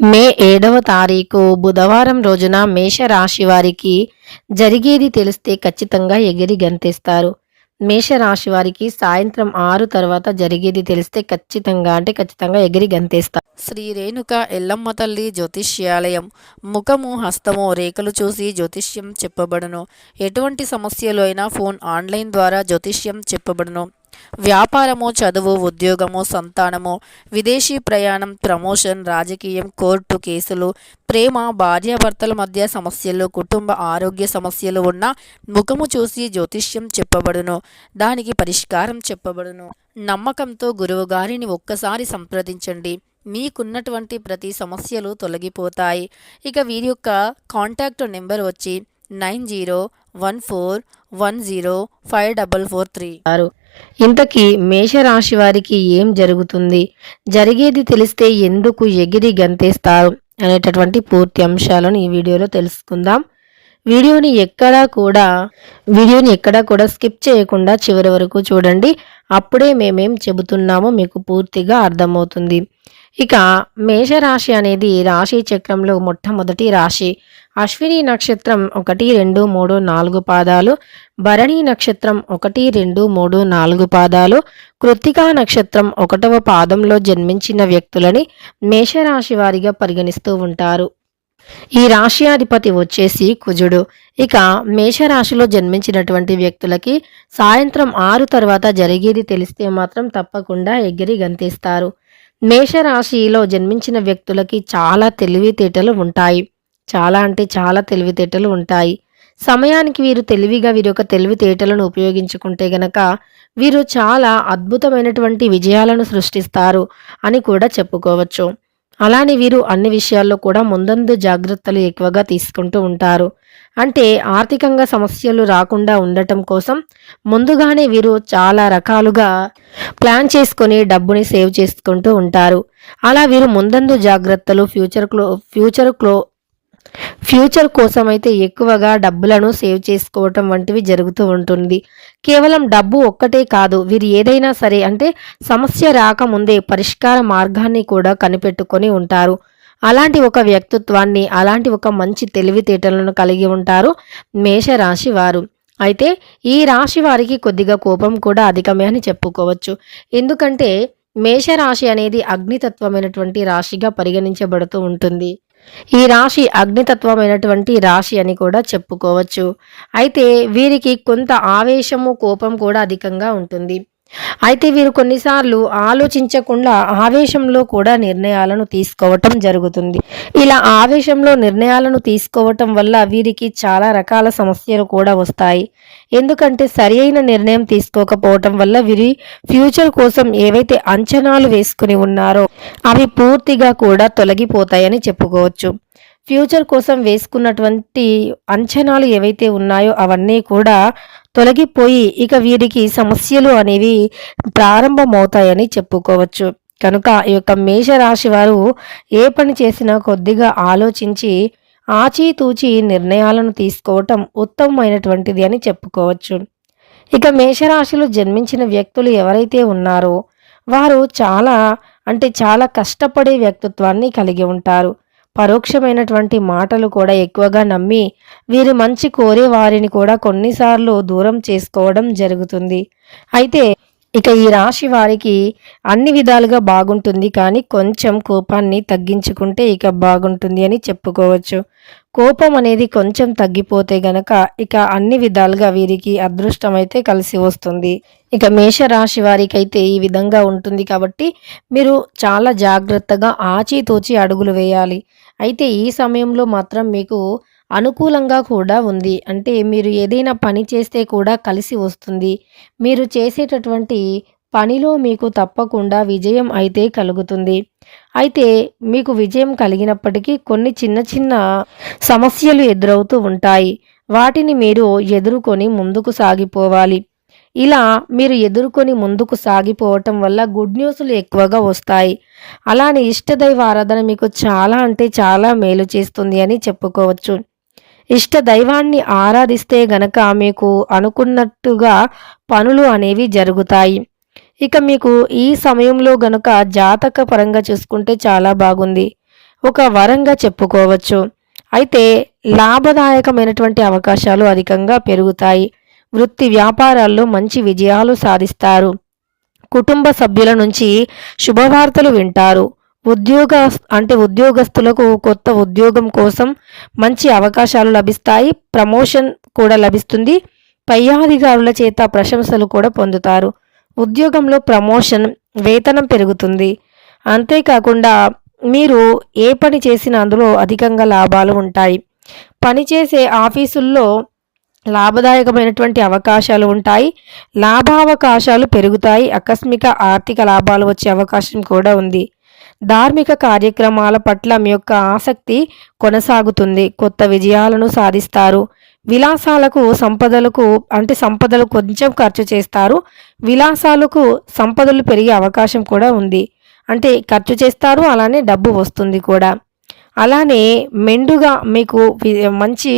మే 7వ తారీఖు బుధవారం రోజున మేషరాశి వారికి జరిగేది తెలిస్తే ఖచ్చితంగా ఎగిరి గంతేస్తారు. మేషరాశి వారికి సాయంత్రం 6 తర్వాత జరిగేది తెలిస్తే ఖచ్చితంగా ఎగిరి గంతేస్తారు. శ్రీ రేణుక ఎల్లమ్మ తల్లి జ్యోతిష్యాలయం. ముఖము హస్తము రేఖలు చూసి జ్యోతిష్యం చెప్పబడును. ఎటువంటి సమస్యలు అయినా ఫోన్ ఆన్లైన్ ద్వారా జ్యోతిష్యం చెప్పబడును. వ్యాపారము, చదువు, ఉద్యోగము, సంతానము, విదేశీ ప్రయాణం, ప్రమోషన్, రాజకీయం, కోర్టు కేసులు, ప్రేమ, భార్యాభర్తల మధ్య సమస్యలు, కుటుంబ ఆరోగ్య సమస్యలు ఉన్న ముఖము చూసి జ్యోతిష్యం చెప్పబడును. దానికి పరిష్కారం చెప్పబడును. నమ్మకంతో గురువుగారిని ఒక్కసారి సంప్రదించండి. మీకున్నటువంటి ప్రతి సమస్యలు తొలగిపోతాయి. ఇక వీరి యొక్క కాంటాక్ట్ నెంబర్ వచ్చి 9014105443. ఇంతకీ మేషరాశి వారికి ఏం జరుగుతుంది, జరిగేది తెలిస్తే ఎందుకు ఎగిరి గంతేస్తారు అనేటటువంటి పూర్తి అంశాలను ఈ వీడియోలో తెలుసుకుందాం. వీడియోని ఎక్కడా కూడా స్కిప్ చేయకుండా చివరి వరకు చూడండి. అప్పుడే మేమేం చెబుతున్నామో మీకు పూర్తిగా అర్థమవుతుంది. ఇక మేషరాశి అనేది రాశి చక్రంలో మొట్టమొదటి రాశి. అశ్విని నక్షత్రం 1, 2, 3, 4 పాదాలు, భరణి నక్షత్రం 1, 2, 3, 4 పాదాలు, కృత్తికా నక్షత్రం 1వ పాదంలో జన్మించిన వ్యక్తులని మేషరాశి వారిగా పరిగణిస్తూ ఉంటారు. ఈ రాశ్యాధిపతి వచ్చేసి కుజుడు. ఇక మేషరాశిలో జన్మించినటువంటి వ్యక్తులకి సాయంత్రం 6 తర్వాత జరిగేది తెలిస్తే మాత్రం తప్పకుండా ఎగిరి గంతేస్తారు. మేషరాశిలో జన్మించిన వ్యక్తులకి చాలా తెలివితేటలు ఉంటాయి. చాలా తెలివితేటలు ఉంటాయి. సమయానికి వీరు తెలివిగా వీరి యొక్క తెలివితేటలను ఉపయోగించుకుంటే గనక వీరు చాలా అద్భుతమైనటువంటి విజయాలను సృష్టిస్తారు అని కూడా చెప్పుకోవచ్చు. అలానే వీరు అన్ని విషయాల్లో కూడా ముందందు జాగ్రత్తలు ఎక్కువగా తీసుకుంటూ ఉంటారు. అంటే ఆర్థికంగా సమస్యలు రాకుండా ఉండటం కోసం ముందుగానే వీరు చాలా రకాలుగా ప్లాన్ చేసుకొని డబ్బుని సేవ్ చేసుకుంటూ ఉంటారు. అలా వీరు ముందందు జాగ్రత్తలు ఫ్యూచర్ కోసం అయితే ఎక్కువగా డబ్బులను సేవ్ చేసుకోవటం వంటివి జరుగుతూ ఉంటుంది. కేవలం డబ్బు ఒక్కటే కాదు, వీరు ఏదైనా సరే అంటే సమస్య రాకముందే పరిష్కార మార్గాన్ని కూడా కనిపెట్టుకొని ఉంటారు. అలాంటి ఒక వ్యక్తిత్వాన్ని, అలాంటి ఒక మంచి తెలివితేటలను కలిగి ఉంటారు మేషరాశి వారు. అయితే ఈ రాశి వారికి కొద్దిగా కోపం కూడా అధికమే అని చెప్పుకోవచ్చు. ఎందుకంటే మేషరాశి అనేది అగ్నితత్వమైనటువంటి రాశిగా పరిగణించబడుతూ ఉంటుంది. ఈ రాశి అగ్నితత్వమైనటువంటి రాశి అని కూడా చెప్పుకోవచ్చు. అయితే వీరికి కొంత ఆవేశము, కోపం కూడా అధికంగా ఉంటుంది. అయితే వీరు కొన్నిసార్లు ఆలోచించకుండా ఆవేశంలో కూడా నిర్ణయాలను తీసుకోవటం జరుగుతుంది. ఇలా ఆవేశంలో నిర్ణయాలను తీసుకోవటం వల్ల వీరికి చాలా రకాల సమస్యలు కూడా వస్తాయి. ఎందుకంటే సరి అయిన నిర్ణయం తీసుకోకపోవటం వల్ల వీరి ఫ్యూచర్ కోసం ఏవైతే అంచనాలు వేసుకుని ఉన్నారో అవి పూర్తిగా కూడా తొలగిపోతాయని చెప్పుకోవచ్చు. ఫ్యూచర్ కోసం వేసుకున్నటువంటి అంచనాలు ఏవైతే ఉన్నాయో అవన్నీ కూడా తొలగిపోయి ఇక వీరికి సమస్యలు అనేవి ప్రారంభమవుతాయని చెప్పుకోవచ్చు. కనుక ఈ యొక్క మేషరాశి వారు ఏ పని చేసినా కొద్దిగా ఆలోచించి ఆచితూచి నిర్ణయాలను తీసుకోవటం ఉత్తమమైనటువంటిది అని చెప్పుకోవచ్చు. ఇక మేషరాశిలో జన్మించిన వ్యక్తులు ఎవరైతే ఉన్నారో వారు చాలా కష్టపడే వ్యక్తిత్వాన్ని కలిగి ఉంటారు. పరోక్షమైనటువంటి మాటలు కూడా ఎక్కువగా నమ్మి వీరి మంచి కోరే వారిని కూడా కొన్నిసార్లు దూరం చేసుకోవడం జరుగుతుంది. అయితే ఇక ఈ రాశి వారికి అన్ని విధాలుగా బాగుంటుంది, కానీ కొంచెం కోపాన్ని తగ్గించుకుంటే ఇక బాగుంటుంది అని చెప్పుకోవచ్చు. కోపం అనేది కొంచెం తగ్గిపోతే గనక ఇక అన్ని విధాలుగా వీరికి అదృష్టం అయితే కలిసి వస్తుంది. ఇక మేషరాశి వారికైతే ఈ విధంగా ఉంటుంది కాబట్టి మీరు చాలా జాగ్రత్తగా ఆచితూచి అడుగులు వేయాలి. అయితే ఈ సమయంలో మాత్రం మీకు అనుకూలంగా కూడా ఉంది. అంటే మీరు ఏదైనా పని చేస్తే కూడా కలిసి వస్తుంది. మీరు చేసేటటువంటి పనిలో మీకు తప్పకుండా విజయం అయితే కలుగుతుంది. అయితే మీకు విజయం కలిగినప్పటికీ కొన్ని చిన్న చిన్న సమస్యలు ఎదురవుతూ ఉంటాయి. వాటిని మీరు ఎదుర్కొని ముందుకు సాగిపోవాలి. ఇలా మీరు ఎదుర్కొని ముందుకు సాగిపోవటం వల్ల గుడ్ న్యూస్లు ఎక్కువగా వస్తాయి. అలానే ఇష్టదైవ ఆరాధన మీకు చాలా మేలు చేస్తుంది అని చెప్పుకోవచ్చు. ఇష్ట దైవాన్ని ఆరాధిస్తే గనక మీకు అనుకున్నట్టుగా పనులు అనేవి జరుగుతాయి. ఇక మీకు ఈ సమయంలో గనుక జాతక పరంగా చూసుకుంటే చాలా బాగుంది. ఒక వరంగా చెప్పుకోవచ్చు. అయితే లాభదాయకమైనటువంటి అవకాశాలు అధికంగా పెరుగుతాయి. వృత్తి వ్యాపారాల్లో మంచి విజయాలు సాధిస్తారు. కుటుంబ సభ్యుల నుంచి శుభవార్తలు వింటారు. ఉద్యోగస్తులకు కొత్త ఉద్యోగం కోసం మంచి అవకాశాలు లభిస్తాయి. ప్రమోషన్ కూడా లభిస్తుంది. పై అధికారుల చేత ప్రశంసలు కూడా పొందుతారు. ఉద్యోగంలో ప్రమోషన్, వేతనం పెరుగుతుంది. అంతేకాకుండా మీరు ఏ పని చేసినా అందులో అధికంగా లాభాలు ఉంటాయి. పనిచేసే ఆఫీసుల్లో లాభదాయకమైనటువంటి అవకాశాలు ఉంటాయి. లాభావకాశాలు పెరుగుతాయి. ఆకస్మిక ఆర్థిక లాభాలు వచ్చే అవకాశం కూడా ఉంది. ధార్మిక కార్యక్రమాల పట్ల మీ యొక్క ఆసక్తి కొనసాగుతుంది. కొత్త విజయాలను సాధిస్తారు. విలాసాలకు సంపదలు కొంచెం ఖర్చు చేస్తారు. విలాసాలకు సంపదలు పెరిగే అవకాశం కూడా ఉంది. అంటే ఖర్చు చేస్తారు, అలానే డబ్బు వస్తుంది కూడా. అలానే మెండుగా మీకు మంచి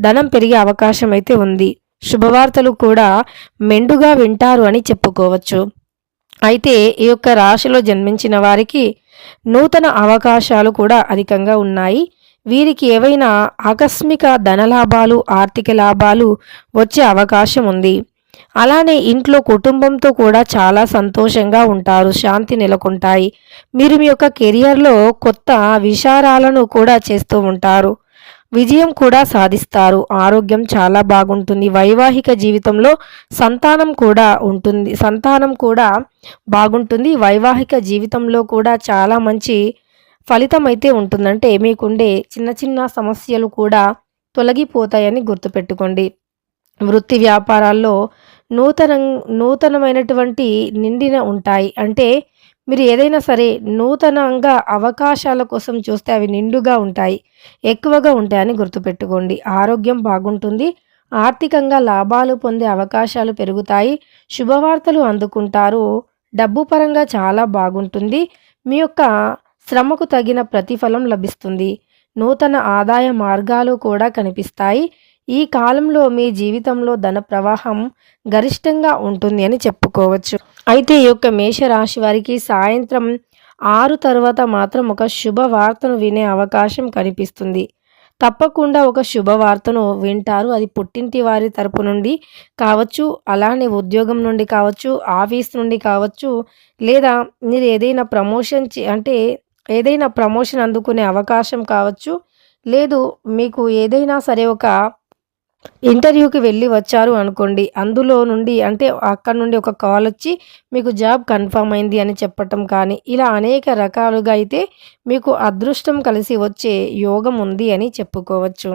ధనం పెరిగే అవకాశం అయితే ఉంది. శుభవార్తలు కూడా మెండుగా వింటారు అని చెప్పుకోవచ్చు. అయితే ఈ యొక్క రాశిలో జన్మించిన వారికి నూతన అవకాశాలు కూడా అధికంగా ఉన్నాయి. వీరికి ఏవైనా ఆకస్మిక ధనలాభాలు, ఆర్థిక లాభాలు వచ్చే అవకాశం ఉంది. అలానే ఇంట్లో కుటుంబంతో కూడా చాలా సంతోషంగా ఉంటారు. శాంతి నెలకొంటాయి. మీరు మీ యొక్క కెరియర్‌లో కొత్త విచారాలను కూడా చేస్తూ ఉంటారు. విజయం కూడా సాధిస్తారు. ఆరోగ్యం చాలా బాగుంటుంది. వైవాహిక జీవితంలో సంతానం కూడా బాగుంటుంది. వైవాహిక జీవితంలో కూడా చాలా మంచి ఫలితం అయితే ఉంటుందంటే మీకుండే చిన్న చిన్న సమస్యలు కూడా తొలగిపోతాయని గుర్తుపెట్టుకోండి. వృత్తి వ్యాపారాల్లో నూతనమైనటువంటి నిండిన ఉంటాయి. అంటే మీరు ఏదైనా సరే నూతనంగా అవకాశాల కోసం చూస్తే అవి నిండుగా ఉంటాయి. ఎక్కువగా ఉంటాయని గుర్తుపెట్టుకోండి. ఆరోగ్యం బాగుంటుంది. ఆర్థికంగా లాభాలు పొందే అవకాశాలు పెరుగుతాయి. శుభవార్తలు అందుకుంటారు. డబ్బు పరంగా చాలా బాగుంటుంది. మీ యొక్క శ్రమకు తగిన ప్రతిఫలం లభిస్తుంది. నూతన ఆదాయ మార్గాలు కూడా కనిపిస్తాయి. ఈ కాలంలో మీ జీవితంలో ధన ప్రవాహం గరిష్టంగా ఉంటుంది అని చెప్పుకోవచ్చు. అయితే ఈ యొక్క మేషరాశి వారికి సాయంత్రం 6 తర్వాత మాత్రం ఒక శుభవార్తను వినే అవకాశం కనిపిస్తుంది. తప్పకుండా ఒక శుభవార్తను వింటారు. అది పుట్టింటి వారి తరపు నుండి కావచ్చు, అలానే ఉద్యోగం నుండి కావచ్చు, ఆఫీస్ నుండి కావచ్చు, లేదా మీరు ఏదైనా ప్రమోషన్ అందుకునే అవకాశం కావచ్చు. లేదు, మీకు ఏదైనా సరే ఒక ఇంటర్వ్యూకి వెళ్ళి వచ్చారు అనుకోండి. అందులో నుండి అక్కడ నుండి ఒక కాల్ వచ్చి మీకు జాబ్ కన్ఫర్మ్ అయింది అని చెప్పటం కానీ, ఇలా అనేక రకాలుగా అయితే మీకు అదృష్టం కలిసి వచ్చే యోగం ఉంది అని చెప్పుకోవచ్చు.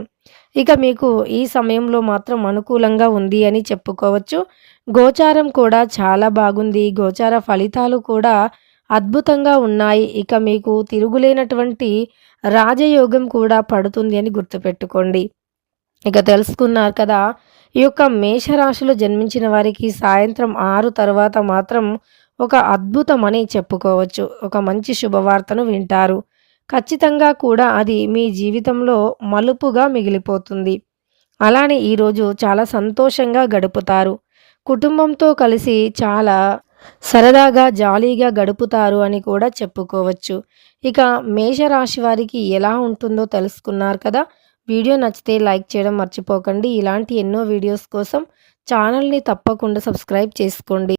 ఇక మీకు ఈ సమయంలో మాత్రం అనుకూలంగా ఉంది అని చెప్పుకోవచ్చు. గోచారం కూడా చాలా బాగుంది. గోచార ఫలితాలు కూడా అద్భుతంగా ఉన్నాయి. ఇక మీకు తిరుగులేనటువంటి రాజయోగం కూడా పడుతుంది అని గుర్తుపెట్టుకోండి. ఇక తెలుసుకున్నారు కదా! ఈ యొక్క మేషరాశిలో జన్మించిన వారికి సాయంత్రం 6 తర్వాత మాత్రం ఒక అద్భుతమని చెప్పుకోవచ్చు. ఒక మంచి శుభవార్తను వింటారు. ఖచ్చితంగా కూడా అది మీ జీవితంలో మలుపుగా మిగిలిపోతుంది. అలానే ఈరోజు చాలా సంతోషంగా గడుపుతారు. కుటుంబంతో కలిసి చాలా సరదాగా, జాలీగా గడుపుతారు అని కూడా చెప్పుకోవచ్చు. ఇక మేషరాశి వారికి ఎలా ఉంటుందో తెలుసుకున్నారు కదా! వీడియో నచ్చితే లైక్ చేయడం మర్చిపోకండి. ఇలాంటి ఎన్నో వీడియోస్ కోసం ఛానల్‌ని తప్పకుండా సబ్స్క్రైబ్ చేసుకోండి.